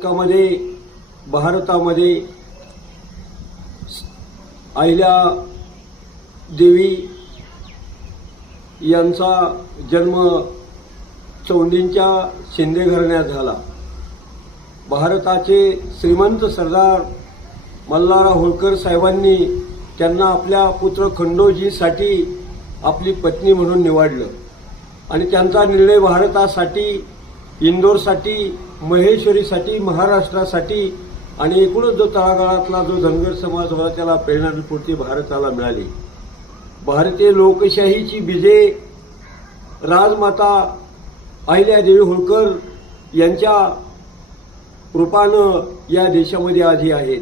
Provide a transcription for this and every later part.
शतकामध्ये भारतामध्ये अहिल्या देवी यांचा जन्म चौंडींच्या शिंदे घराण्यात झाला। भारताचे श्रीमंत सरदार मल्हारराव होळकर साहेबांनी त्यांना आपल्या पुत्र खंडोजीसाठी आपली पत्नी म्हणून निवडलं आणि त्यांचा निर्णय भारतासाठी, इंदोरसाठी, महेश्वरीसाठी, महाराष्ट्रासाठी आणि एकूणच जो तळागाळातला जो धनगर समाज होता त्याला प्रेरणास्फूर्ती भारताला मिळाली। भारतीय लोकशाहीची बीजे राजमाता अहिल्यादेवी होळकर यांच्या रूपानं या देशामध्ये आजही आहेत।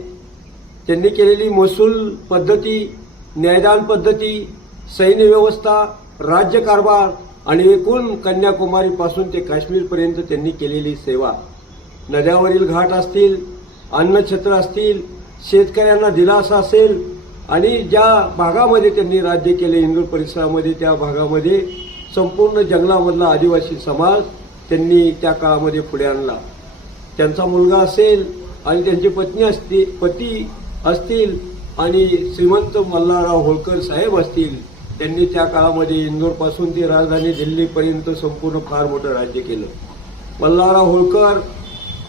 त्यांनी केलेली महसूल पद्धती, न्यायदान पद्धती, सैन्य व्यवस्था, राज्यकारभार आणि एकूण कन्याकुमारीपासून ते काश्मीरपर्यंत त्यांनी केलेली सेवा, नद्यावरील घाट असतील, अन्नछत्र असतील, शेतकऱ्यांना दिलासा असेल आणि ज्या भागामध्ये त्यांनी राज्य केले इंदूर परिसरामध्ये त्या भागामध्ये संपूर्ण जंगलामधला आदिवासी समाज त्यांनी त्या काळामध्ये पुढे आणला। त्यांचा मुलगा असेल आणि त्यांची पती असतील आणि श्रीमंत मल्हारराव होळकर साहेब असतील, त्यांनी त्या काळामध्ये इंदोरपासून ते राजधानी दिल्लीपर्यंत संपूर्ण फार मोठं राज्य केलं। मल्हारराव होळकर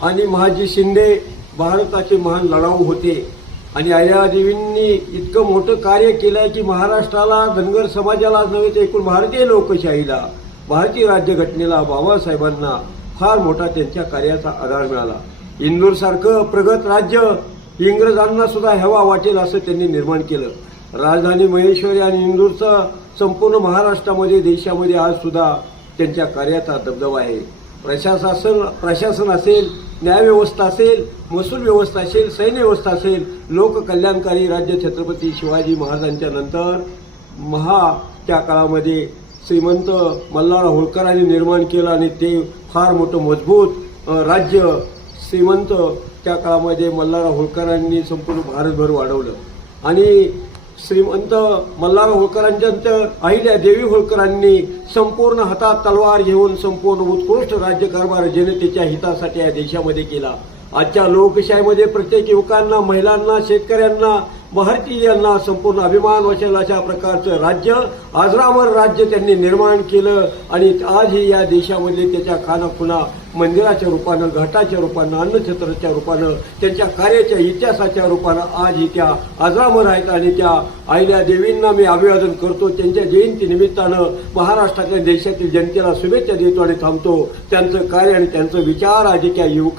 आणि महाजी शिंदे भारताचे महान लढाऊ होते आणि अहिल्यादेवींनी इतकं मोठं कार्य केलं की महाराष्ट्राला, धनगर समाजाला नव्हे तर एकूण भारतीय लोकशाहीला, भारतीय राज्यघटनेला, बाबासाहेबांना फार मोठा त्यांच्या कार्याचा आधार मिळाला। इंदूरसारखं प्रगत राज्य इंग्रजांना सुद्धा हेवा वाटेल असं त्यांनी निर्माण केलं। राजधानी महेश्वरी आणि इंदूरचं संपूर्ण महाराष्ट्रामध्ये, देशामध्ये आज सुद्धा त्यांच्या कार्याचा दबदबा आहे। प्रशासन असेल, न्यायव्यवस्था असेल, महसूल व्यवस्था असेल, सैन्य व्यवस्था असेल, लोककल्याणकारी राज्य छत्रपती शिवाजी महाराजांच्या नंतर त्या काळामध्ये श्रीमंत मल्हारराव होळकरांनी निर्माण केलं आणि ते फार मोठं मजबूत राज्य श्रीमंत त्या काळामध्ये मल्हारराव होळकरांनी संपूर्ण भारतभर वाढवलं आणि श्रीमंत मल्हारराव होळकरांच्या नंतर अहिल्यादेवी होळकरांनी संपूर्ण हातात तलवार घेऊन संपूर्ण उत्कृष्ट राज्यकारभार जनतेच्या हितासाठी या देशामध्ये केला। आजच्या लोकशाहीमध्ये प्रत्येक युवकांना, महिलांना, शेतकऱ्यांना, भारतीयांना संपूर्ण अभिमान वाटेल अशा प्रकारचं राज्य, अजरामर राज्य त्यांनी निर्माण केलं आणि आजही या देशामध्ये त्याच्या खानाखुणा मंदिराच्या रूपानं, घाटाच्या रूपानं, अन्नछत्राच्या रूपानं, त्यांच्या कार्याच्या इतिहासाच्या रूपानं आजही त्या अजरामर आहेत आणि त्या अहिल्यादेवींना मी अभिवादन करतो। त्यांच्या जयंती निमित्तानं महाराष्ट्रातल्या, देशातील जनतेला शुभेच्छा देतो आणि थांबतो। त्यांचं कार्य आणि त्यांचं विचार आज त्या युवक